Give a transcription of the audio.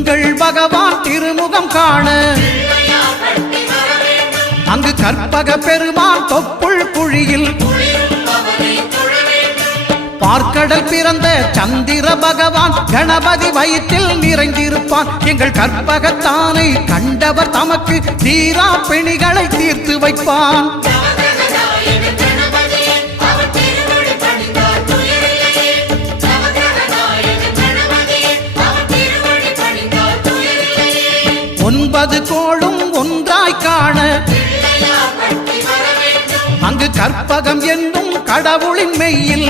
எங்கள் பகவான் திருமுகம் காண அங்கு கற்பக பெருமான் தொப்புள் குழியில் பார்க்கடல் பிறந்த சந்திர பகவான் கணபதி வயிற்றில் நிறைந்திருப்பான். எங்கள் கற்பகத்தானை கண்டவர் தமக்கு தீரா பிணிகளை தீர்த்து வைப்பான். ஒன்பது கோளும் ஒன்றாய் காண அங்கு கற்பகம் என்னும் கடவுளின் மெய்யில்